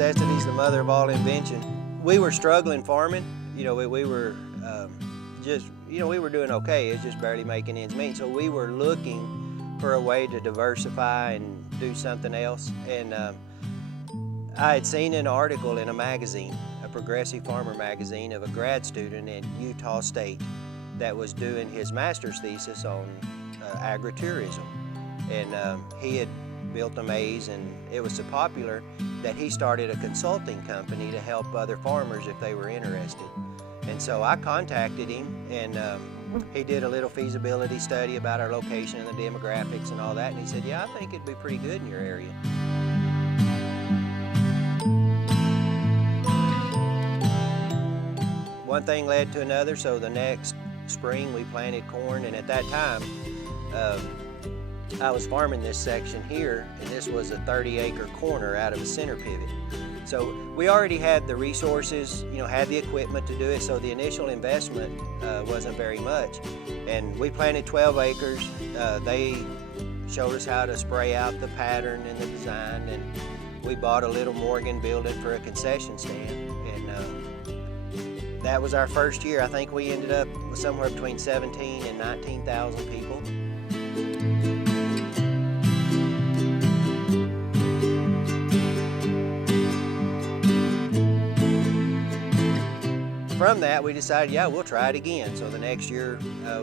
necessity is the mother of all invention. We were struggling farming. You know, we were we were doing okay. It's just barely making ends meet. So we were looking for a way to diversify and do something else. And I had seen an article in a magazine, a progressive farmer magazine, of a grad student in Utah State that was doing his master's thesis on agritourism. And he had built a maize, and it was so popular that he started a consulting company to help other farmers if they were interested. And so I contacted him, and he did a little feasibility study about our location and the demographics and all that, and he said, yeah, I think it'd be pretty good in your area. One thing led to another, so the next spring we planted corn, and at that time I was farming this section here, and this was a 30-acre corner out of a center pivot. So we already had the resources, you know, had the equipment to do it, so the initial investment wasn't very much. And we planted 12 acres. They showed us how to spray out the pattern and the design, and we bought a little Morgan building for a concession stand. And that was our first year. I think we ended up with somewhere between 17,000 and 19,000 people. From that, we decided, yeah, we'll try it again. So the next year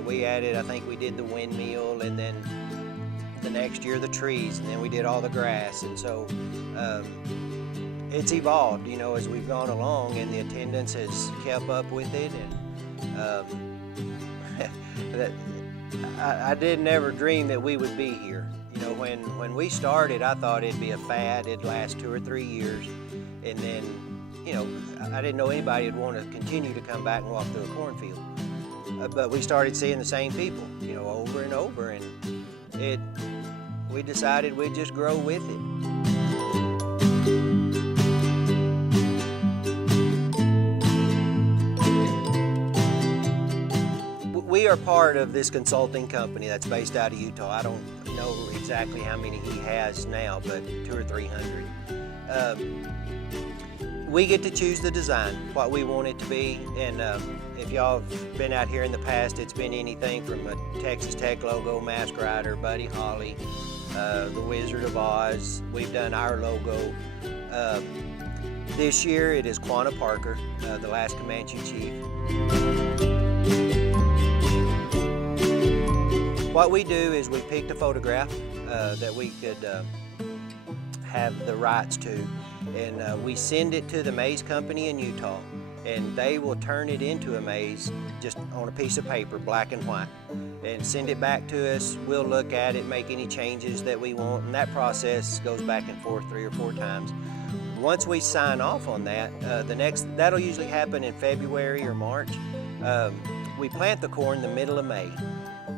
we added, I think we did the windmill, and then the next year the trees, and then we did all the grass. And so it's evolved, you know, as we've gone along, and the attendance has kept up with it. And I didn't ever dream that we would be here. You know, when we started, I thought it'd be a fad, it'd last 2 or 3 years, and then, you know, I didn't know anybody would want to continue to come back and walk through a cornfield. But we started seeing the same people, you know, over and over, and we decided we'd just grow with it. We are part of this consulting company that's based out of Utah. I don't know exactly how many he has now, but 200 or 300. We get to choose the design, what we want it to be, and if y'all have been out here in the past, it's been anything from a Texas Tech logo, Mask Rider, Buddy Holly, the Wizard of Oz. We've done our logo. This year it is Quanah Parker, the last Comanche chief. What we do is we picked a photograph that we could have the rights to, and we send it to the maize company in Utah, and they will turn it into a maize just on a piece of paper, black and white, and send it back to us. We'll look at it, make any changes that we want, and that process goes back and forth 3 or 4 times. Once we sign off on that, that'll usually happen in February or March. We plant the corn the middle of May,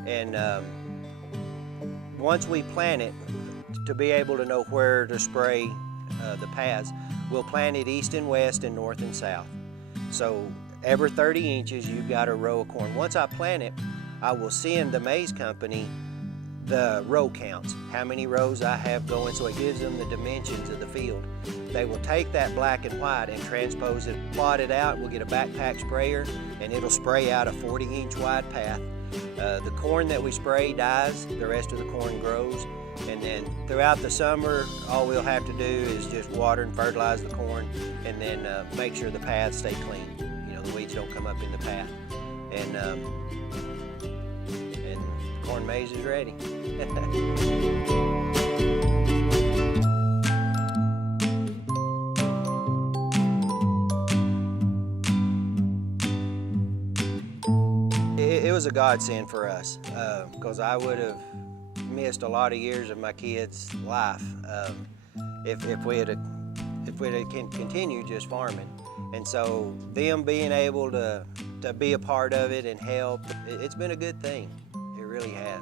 and once we plant it, to be able to know where to spray the paths, we'll plant it east and west and north and south. So every 30 inches you've got a row of corn. Once I plant it, I will send the maize company the row counts, how many rows I have going, so it gives them the dimensions of the field. They will take that black and white and transpose it, plot it out. We'll get a backpack sprayer, and it'll spray out a 40-inch wide path. The corn that we spray dies, the rest of the corn grows, and then throughout the summer, all we'll have to do is just water and fertilize the corn, and then make sure the paths stay clean. You know, the weeds don't come up in the path. And corn maize is ready. It was a godsend for us, because I would have missed a lot of years of my kids' life if we had continued just farming. And so them being able to be a part of it and help, it's been a good thing. It really has.